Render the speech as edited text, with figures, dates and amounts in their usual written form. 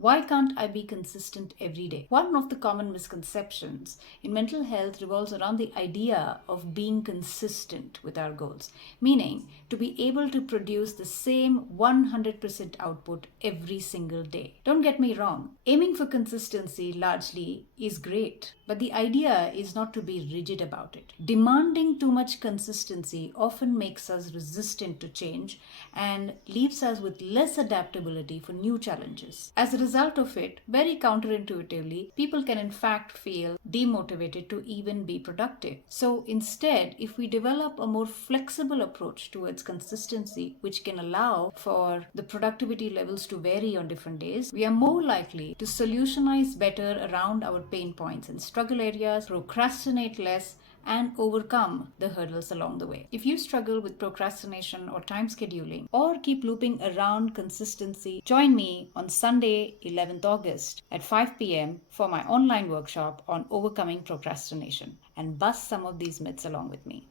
Why can't I be consistent every day? One of the common misconceptions in mental health revolves around the idea of being consistent with our goals, meaning to be able to produce the same 100% output every single day. Don't get me wrong, aiming for consistency largely is great, but the idea is not to be rigid about it. Demanding too much consistency often makes us resistant to change and leaves us with less adaptability for new challenges. As a result of it, very counterintuitively, people can in fact feel demotivated to even be productive. So instead, if we develop a more flexible approach towards consistency, which can allow for the productivity levels to vary on different days, we are more likely to solutionize better around our pain points and struggle areas, procrastinate less, and overcome the hurdles along the way. If you struggle with procrastination or time scheduling, or keep looping around consistency, join me on Sunday, 11th August at 5 p.m. for my online workshop on overcoming procrastination and bust some of these myths along with me.